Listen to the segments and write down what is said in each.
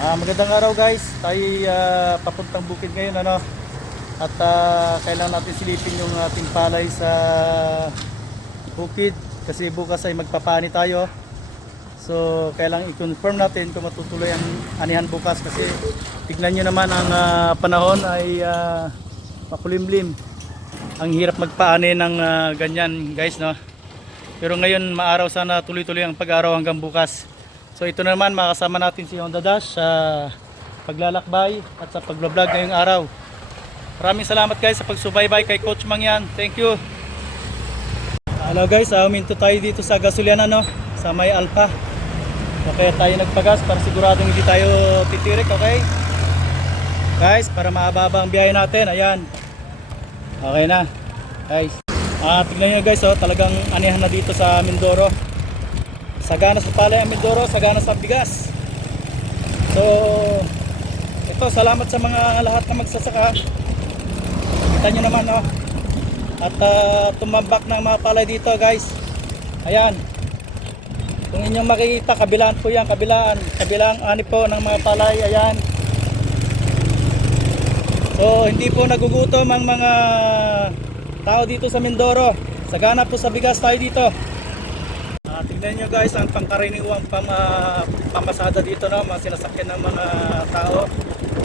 Ah, magandang araw guys. Tayo ah, papuntang bukid ngayon ano. At ah, kailangan natin silipin yung ating palay sa bukid kasi bukas ay magpapani tayo. So, kailangan i-confirm natin kung matutuloy ang anihan bukas kasi tignan nyo naman ang ah, panahon ay ah, makulimlim. Ang hirap magpaani ng ah, ganyan guys no. Pero ngayon maaraw sana tuloy-tuloy ang pag-araw hanggang bukas. So ito na naman makasama natin si Honda Dash sa paglalakbay at sa pagbablog ngayong araw. Maraming salamat guys sa pagsubaybay kay Coach Mangyan. Thank you. Hello guys, uh, uminto tayo dito sa gasolina no, sa may Alpha. So kaya tayo nagpagas para siguradong hindi tayo titirik, okay? Guys, para maababa ang biyahe natin, ayan. Okay na, guys. Ah, tignan nyo guys, oh, talagang anihan na dito sa Mindoro. Sagana sa palay ang Mindoro, sagana sa bigas. So, ito, salamat sa mga lahat na magsasaka. Kita nyo naman, oh. At ah, tumambak ng mga palay dito, guys. Ayan. Kung inyong makikita, kabilaan po yan, kabilaan. Kabilang ani po ng mga palay, ayan. So, hindi po nagugutom ang mga tao dito sa Mindoro. Sagana po sa bigas tayo dito. Tignan nyo guys ang pangkaraniwang pam, ah, pamasada dito no, mga sinasakyan ng mga tao.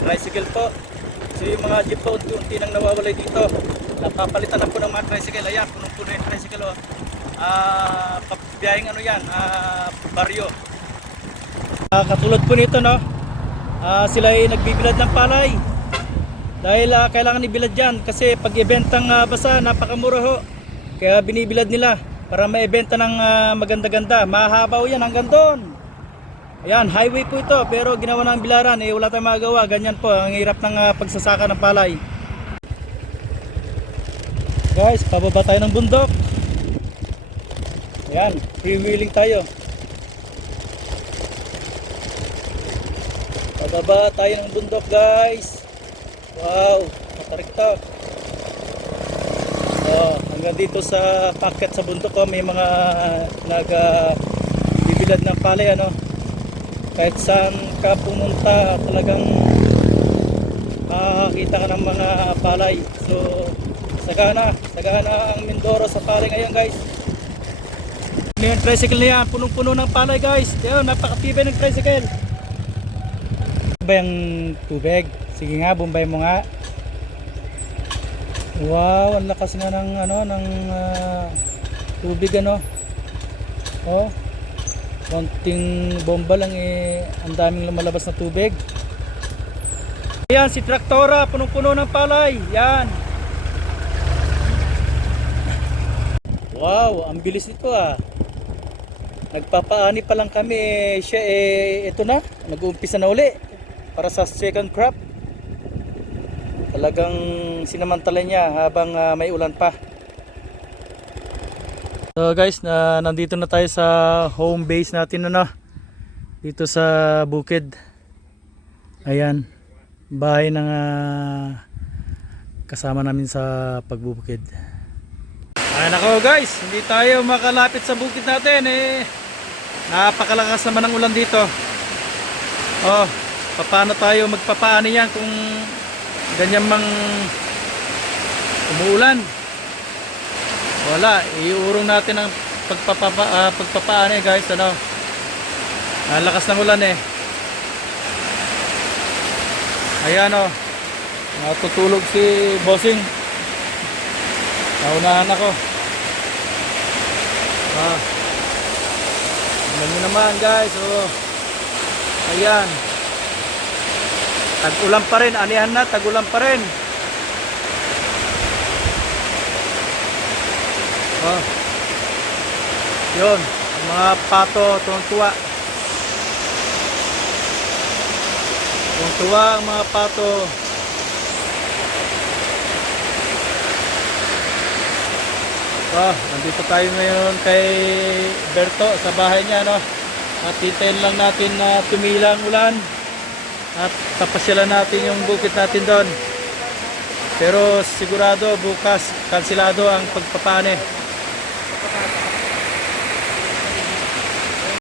Tricycle po. So yung mga jeep po unti nang nawawalay dito. Napapalitan na po ng mga tricycle. Ayan, punong-puno yung tricycle. Oh. Ah, pabiyahing ano yan, ah, baryo. Ah, katulad po nito no, ah, sila ay nagbibilad ng palay. Dahil ah, kailangan ibilad yan kasi pag ibentang uh, basa napakamura ho. Kaya binibilad nila para maibenta ng ah, maganda-ganda. Mahabaw yan hanggang doon. Ayan, highway po ito pero ginawa ng bilaran eh wala tayong magagawa. Ganyan po ang hirap ng ah, pagsasaka ng palay. Guys, pababa tayo ng bundok. Ayan, freewheeling tayo. Pababa tayo ng bundok guys. Wow, matarik hanggang dito sa packet sa bundok ko, may mga nag uh, bibilad ng palay ano. Kahit saan ka pumunta, talagang makakita ka ng mga palay. So, sagana, sagana ang Mindoro sa palay ngayon guys. Yung tricycle na yan, punong-puno ng palay guys. Yan, napakatibay ng tricycle. Ba yung tubig? Sige nga, bumbay mo nga. Wow, ang lakas nga ng ano ng ah, tubig ano. Oh. Konting bomba lang eh ang daming lumalabas na tubig. Ayan si traktora, punong-puno ng palay. Yan. Wow, ang bilis nito ah. Nagpapaani pa lang kami eh, siya eh ito na, nag-uumpisa na uli para sa second crop talagang sinamantala niya habang ah, may ulan pa. So guys na nandito na tayo sa home base natin ano? Dito sa bukid. Ayan. Bahay ng ah, kasama namin sa pagbubukid. Ayan ako guys. Hindi tayo makalapit sa bukid natin eh. Napakalakas naman ng ulan dito. Oh paano tayo magpapaani yan kung ganyan mang umuulan. Wala iurong natin ang pagpapapa, ah, pagpapaano eh guys ano. Ah, lakas ng ulan eh. Ayan o natutulog si bossing. Naunahan ako. Ah. Nyo naman guys oh. Ayan Tag-ulan pa rin, anihan na, tag-ulan pa rin. Oh. Yun, ang mga pato, tuwang-tuwa. Tuwang-tuwa ang mga pato. Oh, nandito tayo ngayon kay Berto sa bahay niya, no? At hintayin lang natin na tumilang ulan at papasyalan natin yung bukit natin doon. Pero sigurado bukas kansilado ang pagpapane